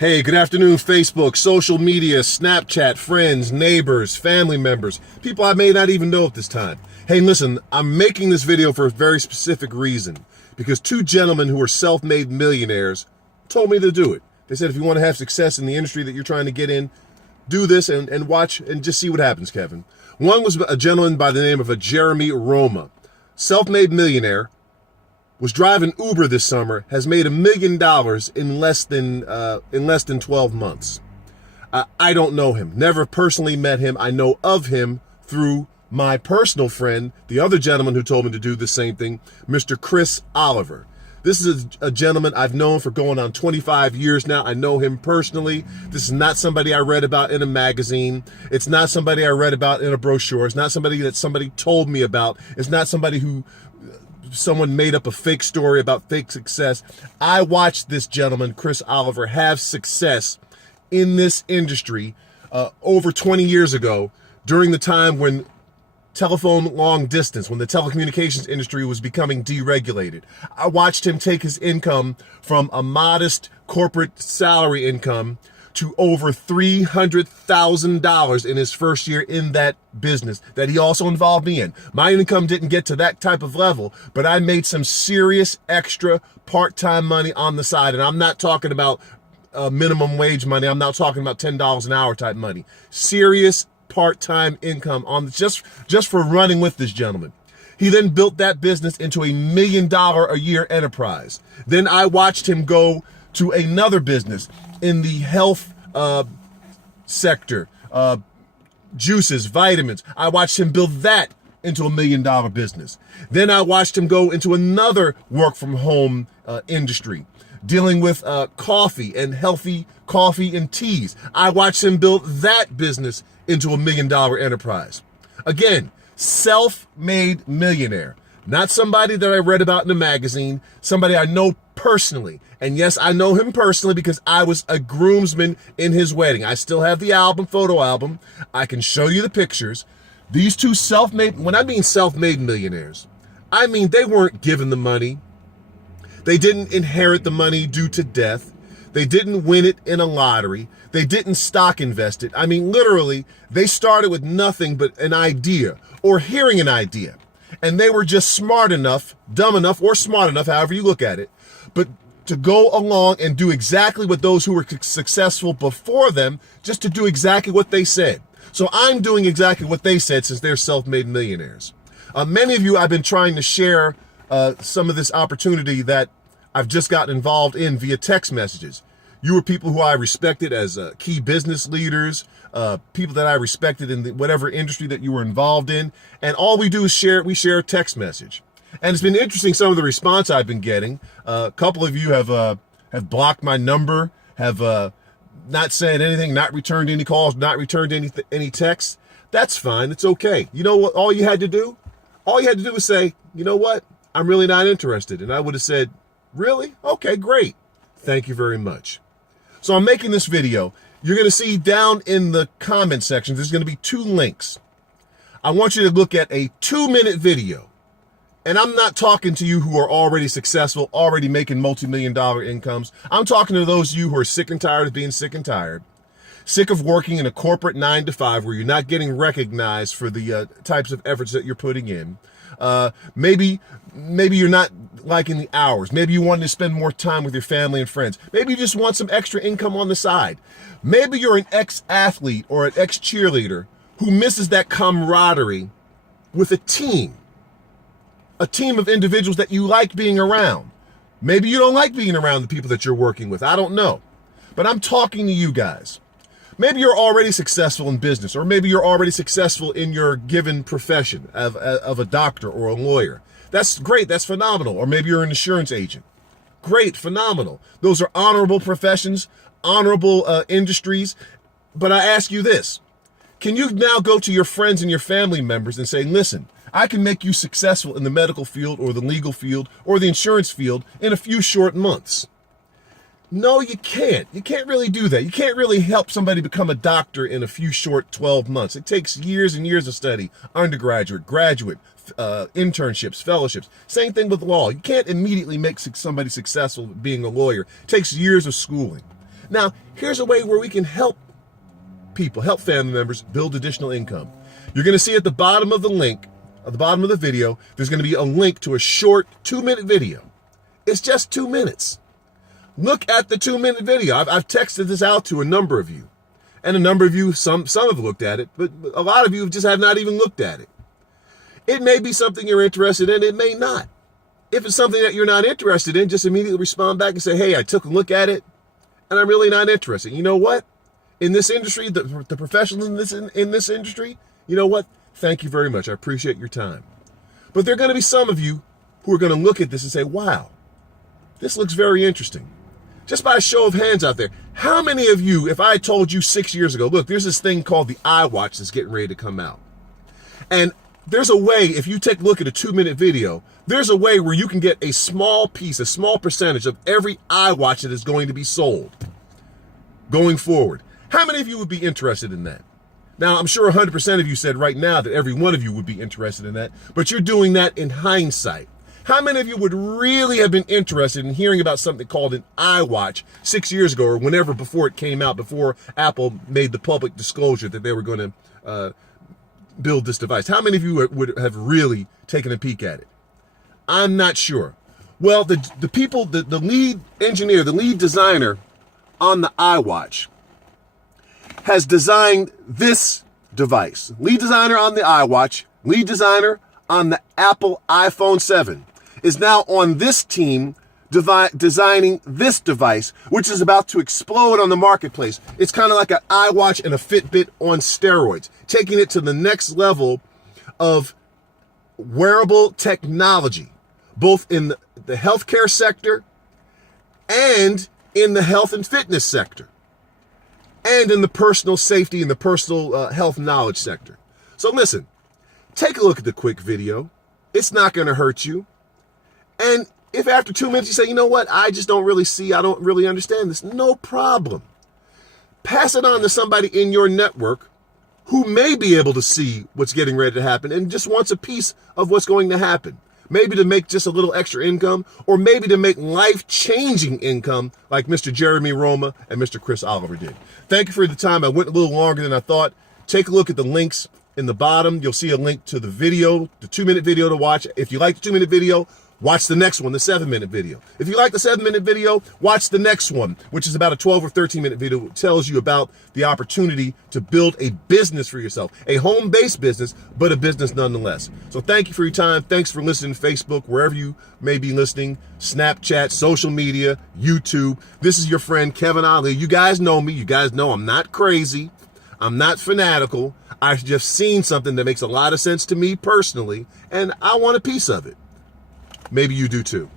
Hey, good afternoon, Facebook, social media, Snapchat, friends, neighbors, family members, people I may not even know at this time. Hey, listen, I'm making this video for a very specific reason, because two gentlemen who are self-made millionaires told me to do it. They said if you want to have success in the industry that you're trying to get in, do this and watch and just see what happens, Kevin. One was a gentleman by the name of Jeremy Roma, self-made millionaire, was driving Uber this summer, has made $1 million in less than 12 months. I don't know him, never personally met him. I know of him through my personal friend, the other gentleman who told me to do the same thing, Mr. Chris Oliver. This is a gentleman I've known for going on 25 years now. I know him personally. This is not somebody I read about in a magazine. It's not somebody I read about in a brochure. It's not somebody that somebody told me about. It's not somebody who someone made up a fake story about fake success. I watched this gentleman, Chris Oliver, have success in this industry over 20 years ago, during the time when telephone long distance, when the telecommunications industry was becoming deregulated. I watched him take his income from a modest corporate salary income to over $300,000 in his first year in that business that he also involved me in. My income didn't get to that type of level, but I made some serious extra part-time money on the side. And I'm not talking about minimum wage money. I'm not talking about $10 an hour type money. Serious part-time income on just for running with this gentleman. He then built that business into $1 million a year enterprise. Then I watched him go to another business in the health sector, juices, vitamins. I watched him build that into $1 million business. Then I watched him go into another work from home industry, dealing with coffee and healthy coffee and teas. I watched him build that business into $1 million enterprise. Again, self-made millionaire. Not somebody that I read about in a magazine, somebody I know personally. And yes, I know him personally because I was a groomsman in his wedding. I still have the album, photo album. I can show you the pictures. These two self-made, when I mean self-made millionaires, I mean they weren't given the money. They didn't inherit the money due to death. They didn't win it in a lottery. They didn't stock invest it. I mean, literally, they started with nothing but an idea or hearing an idea. And they were just smart enough, dumb enough, or smart enough, however you look at it, but to go along and do exactly what those who were successful before them, just to do exactly what they said. So I'm doing exactly what they said since they're self-made millionaires. Many of you, I've been trying to share some of this opportunity that I've just gotten involved in via text messages. You were people who I respected as key business leaders, people that I respected in whatever industry that you were involved in. And all we do is we share a text message. And it's been interesting, some of the response I've been getting. A couple of you have blocked my number, have not said anything, not returned any calls, not returned any texts. That's fine. It's okay. You know what? All you had to do was say, you know what? I'm really not interested. And I would have said, really? Okay, great. Thank you very much. So I'm making this video. You're going to see down in the comment section, there's going to be 2 links. I want you to look at a 2-minute video. And I'm not talking to you who are already successful, already making multi-million-dollar incomes. I'm talking to those of you who are sick and tired of being sick and tired, sick of working in a corporate 9-to-5 where you're not getting recognized for the types of efforts that you're putting in. Maybe you're not liking the hours. Maybe you want to spend more time with your family and friends. Maybe you just want some extra income on the side. Maybe you're an ex-athlete or an ex-cheerleader who misses that camaraderie with a team of individuals that you like being around. Maybe you don't like being around the people that you're working with. I don't know. But I'm talking to you guys. Maybe you're already successful in business, or maybe you're already successful in your given profession of a doctor or a lawyer. That's great. That's phenomenal. Or maybe you're an insurance agent. Great. Phenomenal. Those are honorable professions, honorable industries. But I ask you this. Can you now go to your friends and your family members and say, listen, I can make you successful in the medical field or the legal field or the insurance field in a few short months? No, you can't. You can't really do that. You can't really help somebody become a doctor in a few short 12 months. It takes years and years of study, undergraduate, graduate, internships, fellowships. Same thing with law. You can't immediately make somebody successful being a lawyer. It takes years of schooling. Now, here's a way where we can help people, help family members build additional income. You're going to see at the bottom of the link, at the bottom of the video, there's going to be a link to a short 2-minute video. It's just 2 minutes. Look at the 2-minute video. I've texted this out to a number of you. And a number of you, some have looked at it, but a lot of you just have not even looked at it. It may be something you're interested in, it may not. If it's something that you're not interested in, just immediately respond back and say, hey, I took a look at it, and I'm really not interested. You know what? In this industry, the professionals in this industry, you know what? Thank you very much. I appreciate your time. But there are going to be some of you who are going to look at this and say, wow, this looks very interesting. Just by a show of hands out there, how many of you, if I told you 6 years ago, look, there's this thing called the iWatch that's getting ready to come out. And there's a way, if you take a look at a 2-minute video, there's a way where you can get a small piece, a small percentage of every iWatch that is going to be sold going forward. How many of you would be interested in that? Now, I'm sure 100% of you said right now that every one of you would be interested in that, but you're doing that in hindsight. How many of you would really have been interested in hearing about something called an iWatch 6 years ago or whenever before it came out, before Apple made the public disclosure that they were going to build this device? How many of you would have really taken a peek at it? I'm not sure. Well, the people, the lead engineer, the lead designer on the iWatch has designed this device. Lead designer on the iWatch, lead designer on the Apple iPhone 7 is now on this team designing this device, which is about to explode on the marketplace. It's kind of like an iWatch and a Fitbit on steroids, taking it to the next level of wearable technology, both in the healthcare sector and in the health and fitness sector, and in the personal safety and the personal health knowledge sector. So listen, take a look at the quick video. It's not going to hurt you. And if after 2 minutes you say, you know what, I just don't really see, I don't really understand this, no problem. Pass it on to somebody in your network who may be able to see what's getting ready to happen and just wants a piece of what's going to happen. Maybe to make just a little extra income, or maybe to make life-changing income like Mr. Jeremy Roma and Mr. Chris Oliver did. Thank you for the time. I went a little longer than I thought. Take a look at the links in the bottom. You'll see a link to the video, the 2-minute video to watch. If you like the 2-minute video, watch the next one, the 7-minute video. If you like the 7-minute video, watch the next one, which is about a 12 or 13-minute video. It tells you about the opportunity to build a business for yourself, a home-based business, but a business nonetheless. So thank you for your time. Thanks for listening to Facebook, wherever you may be listening, Snapchat, social media, YouTube. This is your friend, Kevin Ali. You guys know me. You guys know I'm not crazy. I'm not fanatical. I've just seen something that makes a lot of sense to me personally, and I want a piece of it. Maybe you do too.